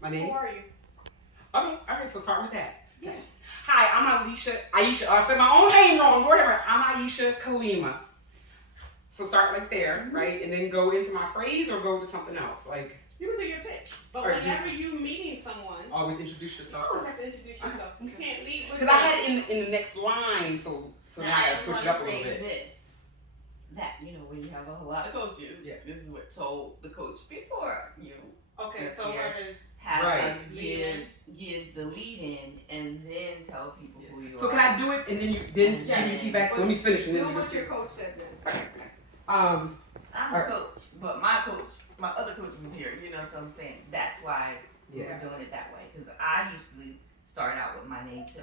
My name? Who are you? Okay, so start with that. Yeah. Hi, I'm Aisha. I said my own name wrong, whatever. I'm Aisha Kalima. So start like there, right? And then go into my phrase or go to something else. Like you can do your pitch. But whenever you meeting someone, always introduce yourself. You always introduce yourself. You can't leave with because I had in the next line, so now I gotta switch it up a little bit. That, when you have a whole lot of coaches, this is what told the coach before you. Okay, so have us give the lead in and then tell people who you are. So can I do it and then give me feedback? So let me finish and then do what your coach said then. I'm a coach, but my other coach was here, so I'm saying that's why we're doing it that way. Because I usually start out with my name too,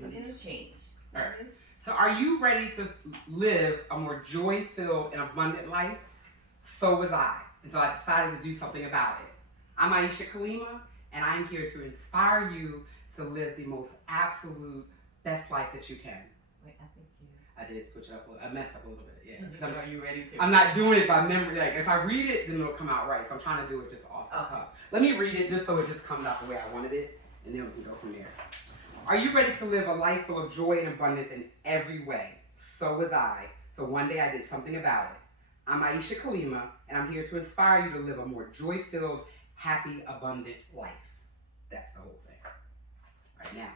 but it's changed. All right. So are you ready to live a more joy-filled and abundant life? So was I. And so I decided to do something about it. I'm Aisha Kalima, and I'm here to inspire you to live the most absolute best life that you can. Wait, I did switch it up. I messed up a little bit, yeah. Are you ready to? I'm not doing it by memory. Like if I read it, then it'll come out right. So I'm trying to do it just off the cuff. Let me read it just so it just comes out the way I wanted it, and then we can go from there. Are you ready to live a life full of joy and abundance in every way? So was I. So one day I did something about it. I'm Aisha Kalima, and I'm here to inspire you to live a more joy-filled, happy, abundant life. That's the whole thing. Right now.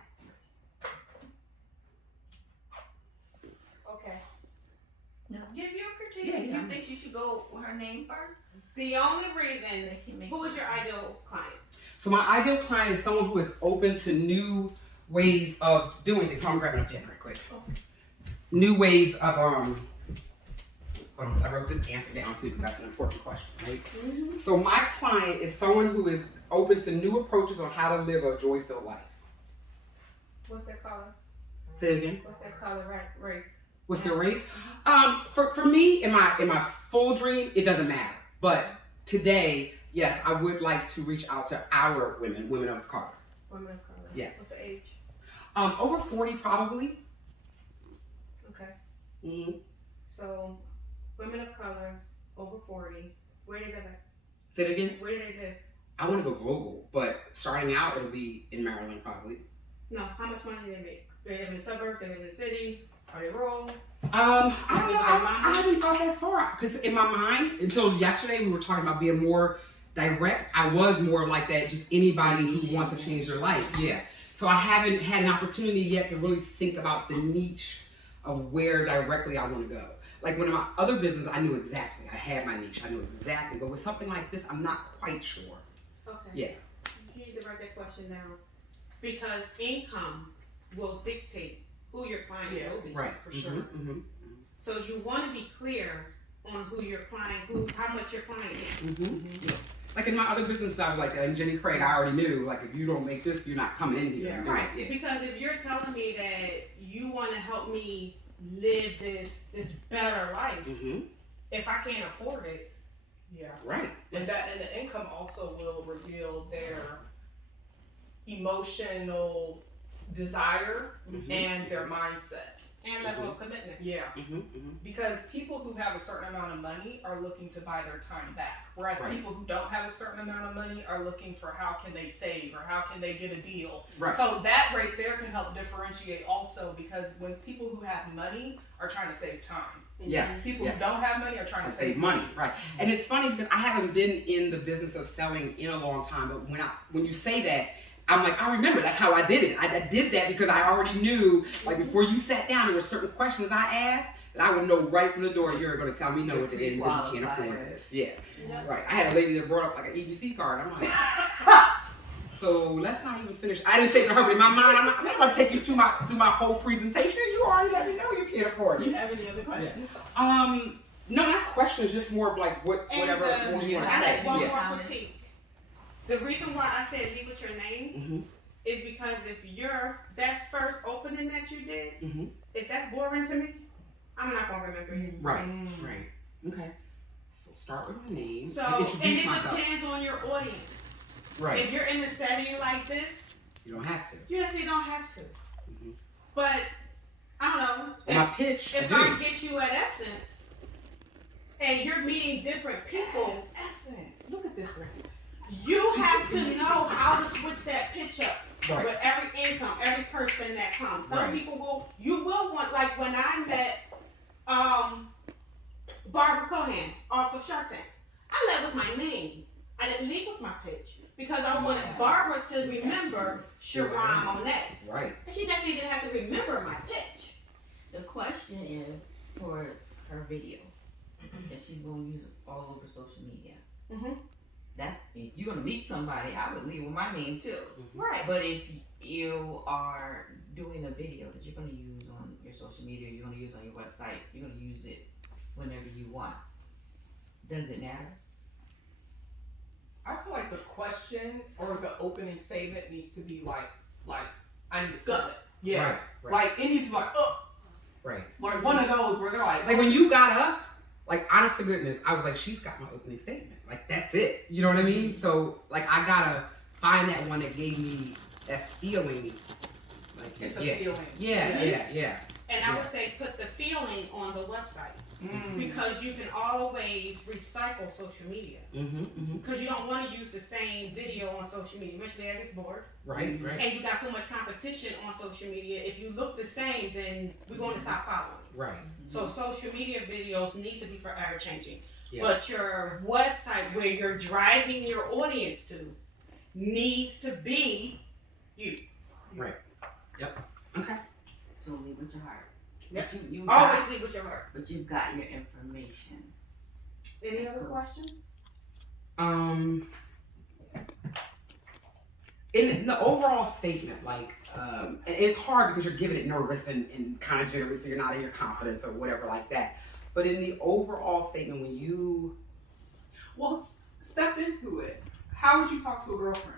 Okay. Now, give your critique. You think she should go with her name first? The only reason, who is your ideal client? So my ideal client is someone who is open to new ways of doing things. So I'm grabbing a pen right quick. New ways of I wrote this answer down too because that's an important question, right? Mm-hmm. So my client is someone who is open to new approaches on how to live a joy-filled life. What's their color? Say it again. What's their color, race? What's their race? For me, in my full dream, it doesn't matter. But today, yes, I would like to reach out to our women of color. Women of color. Yes. What's the age? Over 40 probably. Okay. Mm-hmm. So, women of color, over 40. Where do they live at? Say it again. Where do they live? I want to go global, but starting out, it'll be in Maryland probably. No, how much money do they make? Do they live in the suburbs? Do they live in the city? Are they rural? I don't know. I haven't thought that far because in my mind, until yesterday, we were talking about being more direct. I was more like that, just anybody who wants to change their life. Yeah. So I haven't had an opportunity yet to really think about the niche of where directly I want to go. Like when in my other business, I knew exactly. I had my niche. I knew exactly. But with something like this, I'm not quite sure. Okay. Yeah. You need to write that question down because income will dictate who your client will be. Right. For sure. So you want to be clear on who your client, how much your client is. Like in my other business, I was like, and Jenny Craig, I already knew, like, if you don't make this, you're not coming in here. Yeah, right. Yeah. Because if you're telling me that you want to help me live this better life, if I can't afford it, right. And the income also will reveal their emotional desire and their mindset and level of commitment. Yeah. Because people who have a certain amount of money are looking to buy their time back, whereas people who don't have a certain amount of money are looking for how can they save or how can they get a deal. Right. So that right there can help differentiate also, because when people who have money are trying to save time. People who don't have money are trying to save money. Right. And it's funny because I haven't been in the business of selling in a long time, but when you say that, I'm like, I remember, that's how I did it. I did that because I already knew, like before you sat down, there were certain questions I asked that I would know right from the door, you're going to tell me no at the end because you can't afford this. Yeah. Right. I had a lady that brought up like an EBT card. I'm like, so let's not even finish. I didn't say to her, but in my mind, I'm not going to take you through my whole presentation. You already let me know you can't afford it. Do you have any other questions? No, not questions, just more of like whatever more you want to say. One more critique. The reason why I said leave with your name is because if that first opening that you did, if that's boring to me, I'm not gonna remember you. Right. Okay. So start with my name. So and introduce it myself. depends on your audience. Right. If you're in a setting like this, you don't have to. You don't have to. But I don't know. My pitch. If I get you at Essence, and you're meeting different people, Essence. Look at this, right? You have to know Right. with every income, every person that comes. Some Right. people you will want, like when I met Barbara Cohen off of Shark Tank, I led with my name. I didn't lead with my pitch because I wanted Barbara to remember Sharon Monet. Right. And she necessarily didn't have to remember my pitch. The question is for her video that she's going to use all over social media. That's if you're going to meet somebody, I would leave with my name too. Right. But if you are doing a video that you're going to use on your social media, you're going to use on your website, you're going to use it whenever you want. Does it matter? I feel like the question or the opening statement needs to be like I need to feel it. Yeah. Right. Right. Like it needs to be like, Right. like one of those where they're like Like when you got up, like honest to goodness, I was like, she's got my opening statement. Like that's it. You know what I mean? So like I gotta find that one that gave me that feeling. Like it's a feeling. Yeah. And I would say put the feeling on the website because you can always recycle social media. Because you don't want to use the same video on social media. Eventually, that gets bored. Right. And you got so much competition on social media. If you look the same, then we're going to stop following. Right. So social media videos need to be forever changing. Yeah. But your website, where you're driving your audience to, needs to be you. Right. Yep. Okay. So leave with your heart. Yep. But you Always got, lead with your heart. but you've got your information. Any That's other cool. questions? In the overall statement, like, it's hard because you're giving it nervous and kind of jittery, so you're not in your confidence or whatever like that. But in the overall statement, when you, Well, step into it. How would you talk to a girlfriend?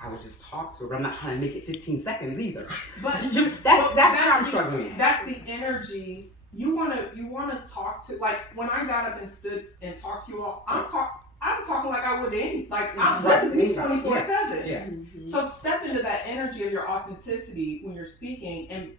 I would just talk to her, but I'm not trying to make it 15 seconds either. But That's where I'm struggling. That's the energy you wanna talk to. Like when I got up and stood and talked to you all, I'm talking like I would to any. Like I'm listening 24/7. Yeah. So step into that energy of your authenticity when you're speaking, and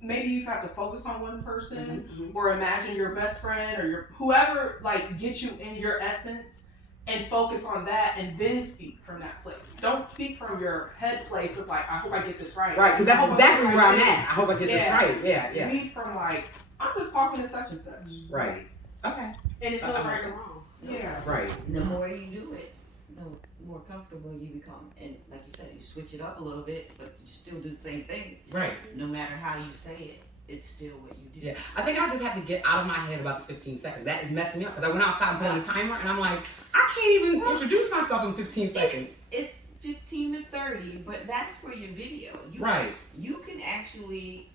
maybe you have to focus on one person, or imagine your best friend or your whoever like gets you in your essence, and focus on that, and then speak from that place. Don't speak from your head place of like, I hope I get this right. Right, because that's exactly where I'm at. I hope I get this right. Yeah. Lead from like, I'm just talking to such and such. Right. Okay. And it's no right or wrong. Yeah. Right. The more you do it, the more comfortable you become. And like you said, you switch it up a little bit, but you still do the same thing. Right. No matter how you say it, it's still what you do. Yeah. I think I just have to get out of my head about the 15 seconds. That is messing me up because I went outside and put on a timer, and I'm like, I can't even introduce myself in 15 seconds. It's 15 to 30, but that's for your video. Right. You can actually,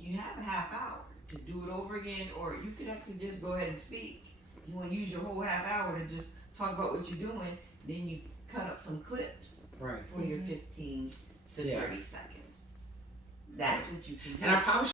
you have a half hour to do it over again, or you could actually just go ahead and speak. You want to use your whole half hour to just talk about what you're doing, then you cut up some clips Right. for your 15 to 30 seconds. That's what you can do. And I probably